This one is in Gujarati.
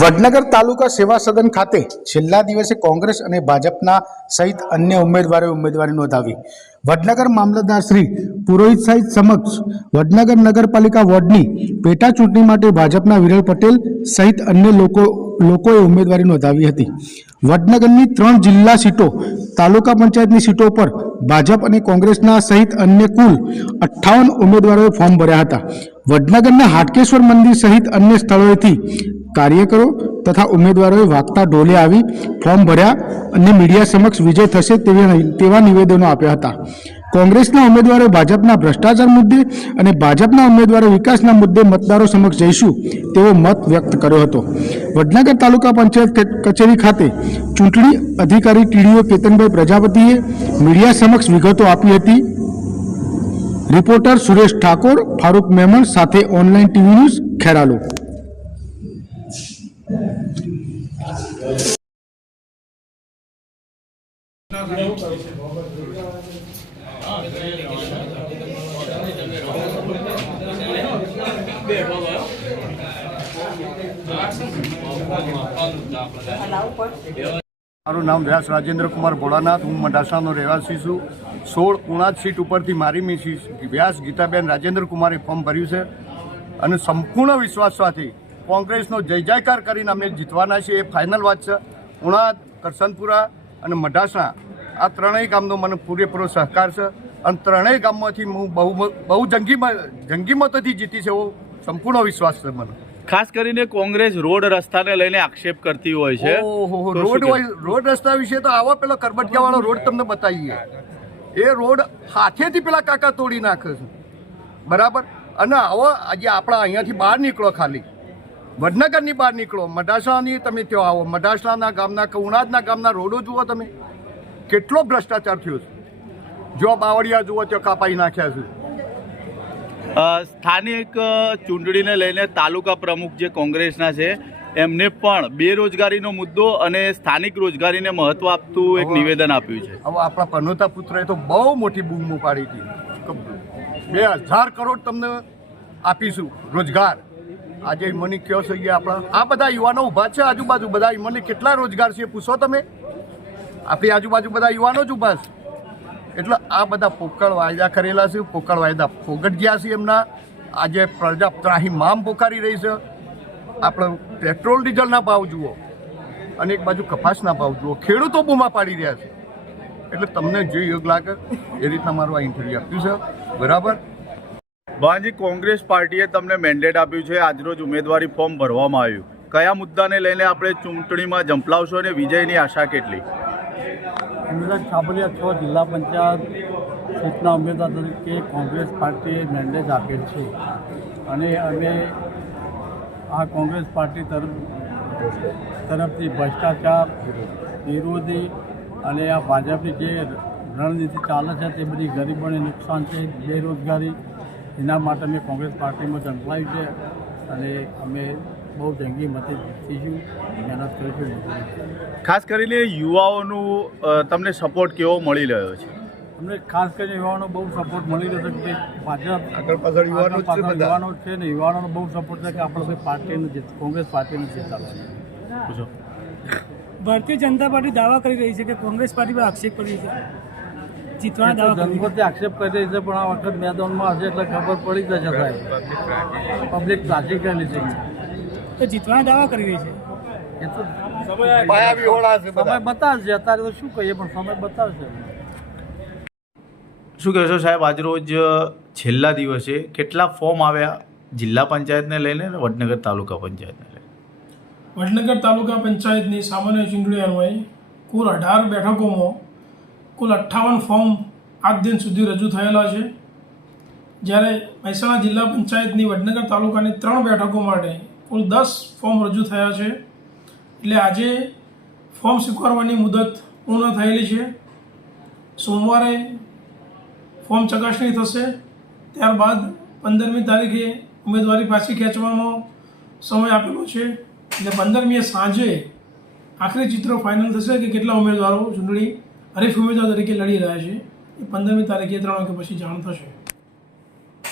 વડનગર તાલુકા સેવા સદન ખાતે છેલ્લા દિવસે કોંગ્રેસ અને ભાજપના સહિત અન્ય ઉમેદવારોએ ઉમેદવારી નોંધાવી. વડનગર મામલતદાર શ્રી પુરોહિત સાહેબ સમક્ષ વડનગર નગરપાલિકા વોર્ડની પેટા ચૂંટણી માટે ભાજપના વિરલ પટેલ સહિત અન્ય લોકોએ ઉમેદવારી નોંધાવી હતી. વડનગરની 3 જિલ્લા સીટો તાલુકા પંચાયતની સીટો પર ભાજપ અને કોંગ્રેસના સહિત અન્ય કુલ 58 ઉમેદવારોએ ફોર્મ ભર્યા હતા. વડનગરના હાટકેશ્વર મંદિર સહિત અન્ય સ્થળોએથી કાર્યકરો તથા ઉમેદવારોએ વાગતા ઢોલે આવી ફોર્મ ભર્યા અને મીડિયા સમક્ષ વિજય થશે તેવા નિવેદનો આપ્યા હતા. કોંગ્રેસના ઉમેદવારોએ ભાજપના ભ્રષ્ટાચાર મુદ્દે અને ભાજપના ઉમેદવારો વિકાસના મુદ્દે મતદારો સમક્ષ જઈશું તેવો મત વ્યક્ત કર્યો હતો. વડનગર તાલુકા પંચાયત કચેરી ખાતે ચૂંટણી અધિકારી ટીડીઓ કેતનભાઈ પ્રજાપતિએ મીડિયા સમક્ષ વિગતો આપી હતી. રિપોર્ટર સુરેશ ઠાકોર, ફારૂક મેમણ સાથે ઓનલાઈન ટીવી ન્યૂઝ ખેરાલુ. મારું નામ વ્યાસ રાજેન્દ્ર કુમાર ભોળાનાથ, હું મડાસાનો રહેવાસી છું. 16 સીટ ઉપરથી મારી મિસિસ વ્યાસ ગીતાબેન રાજેન્દ્ર કુમારે ફોર્મ ભર્યું છે અને સંપૂર્ણ વિશ્વાસ સાથે કોંગ્રેસનો જય જયકાર કરીને અમે જીતવાના છીએ. એ ફાઇનલ વાત છે. ઉણાદ, કરસનપુરા અને મડાસા આ ત્રણેય ગામનો મને પૂરેપૂરો સહકાર છે અને ત્રણેય ગામમાંથી હું બહુ જંગી મતોથી જીતી છે એવો સંપૂર્ણ વિશ્વાસ છે મને. ખાસ કરીને કોંગ્રેસ રોડ રસ્તાને લઈને આક્ષેપ કરતી હોય છે. રોડ રસ્તા વિશે તો આવો પેલો કરબટિયાવાળો રોડ તમને બતાવીએ. એ રોડ હાથેથી પેલા કાકા તોડી નાખે છે, બરાબર. અને આવો આજે આપણા અહીંયાથી બહાર નીકળો, ખાલી વડનગરની બહાર નીકળો, મડાસાની તમે ત્યાં આવો, મડાસાના ગામના ઉણાદના ગામના રોડો જુઓ તમે, કેટલો ભ્રષ્ટાચાર થયો છે. જો બાવળિયા જુઓ ત્યાં કાપાઈ નાખ્યા છે. સ્થાનિક ચૂંટણીને લઈને તાલુકા પ્રમુખ જે કોંગ્રેસના છે એમને પણ બેરોજગારીનો મુદ્દો અને સ્થાનિક રોજગારીને મહત્વ આપતું એક નિવેદન આપ્યું છે. હવે આપણા પનોતા પુત્રએ તો બહુ મોટી બૂમ પાડી હતી. 2000 કરોડ તમને આપીશું રોજગાર. આજે મને કયો છે કે આપણા આ બધા યુવાનો ઊભા છે આજુબાજુ, બધા મને કેટલા રોજગાર છે પૂછો તમે. આપણી આજુબાજુ બધા યુવાનો જ ઊભા છે. એટલે આ બધા પોકળ વાયદા કરેલા છે, પોકળ વાયદા ફોગટ ગયા છે એમના. આજે પ્રજા ત્રાહીમામ પોકારી રહી છે. આપણે પેટ્રોલ ડીઝલના ભાવ જુઓ અને એક બાજુ કપાસના ભાવ જુઓ, ખેડૂતો બૂમા પાડી રહ્યા છે. એટલે તમને જે યોગ લાગે એ રીતના મારું આ ઇન્ટરવ્યૂ આપ્યું છે, બરાબર. ભાજી, કોંગ્રેસ પાર્ટીએ તમને મેન્ડેટ આપ્યું છે, આજરોજ ઉમેદવારી ફોર્મ ભરવામાં આવ્યું. કયા મુદ્દાને લઈને આપણે ચૂંટણીમાં ઝંપલાવશો અને વિજયની આશા કેટલી? ખાબલિયા 6 જિલ્લા પંચાયત સીટના ઉમેદવાર તરીકે કોંગ્રેસ પાર્ટીએ મેન્ડેટ આપેલ છે અને અમે આ કોંગ્રેસ પાર્ટી તરફથી ભ્રષ્ટાચાર વિરોધી અને આ ભાજપની જે રણનીતિ ચાલે છે તે બધી ગરીબોને નુકસાન છે, બેરોજગારી, એના માટે અમે કોંગ્રેસ પાર્ટીમાં ઝંપલાવી છે અને અમે બહુ જંગી મતે જીતીશું, મહેનત કરીશું. ખાસ કરીને યુવાઓનું તમને સપોર્ટ કેવો મળી રહ્યો છે? અમને ખાસ કરીને યુવાનો બહુ સપોર્ટ મળી રહ્યો છે કે ભાજપ આગળ પાછળ યુવાનો છે ને યુવાનોનો બહુ સપોર્ટ છે કે આપણે પાર્ટીનું કોંગ્રેસ પાર્ટીનું જીતાડવાનું. ભારતીય જનતા પાર્ટી દાવા કરી રહી છે કે કોંગ્રેસ પાર્ટી પર આક્ષેપ કરી છે, જીતવાના દાવા જનપતિ આક્ષેપ કરી રહી છે, પણ આ વખત મેદાનમાં હશે એટલે ખબર પડી જશે સાહેબ. પબ્લિક રાજી કરેલી છે તો જીતવાના દાવા કરી રહી છે. એ તો સમય બતાવશે. અત્યારે તો શું કહીએ, પણ સમય બતાવશે. શું કહેશો સાહેબ, આજરોજ છેલ્લા દિવસે કેટલા ફોર્મ આવ્યા જિલ્લા પંચાયતને લઈને અને વડનગર તાલુકા પંચાયતને લઈને? વડનગર તાલુકા પંચાયતની સામાન્ય ચૂંટણી અન્વયે કુલ 18 બેઠકોમાં કુલ 58 ફોર્મ આજ દિન સુધી રજૂ થયેલા છે. જ્યારે મહેસાણા જિલ્લા પંચાયતની વડનગર તાલુકાની 3 બેઠકો માટે કુલ 10 ફોર્મ રજૂ થયા છે. એટલે આજે ફોર્મ સ્વીકારવાની મુદત પૂર્ણ થયેલી છે. સોમવારે ફોર્મ ચકાસણી થશે, ત્યારબાદ 15મી તારીખે ઉમેદવારી પાછી ખેંચવાનો સમય આપેલો છે. એટલે 15મીએ સાંજે આખરી ચિત્ર ફાઇનલ થશે કે કેટલા ઉમેદવારો ચૂંટણી હરીફ ઉમેદવાર તરીકે લડી રહ્યા છે. એ 15મી તારીખે 3 વાગ્યા પછી જાણ થશે.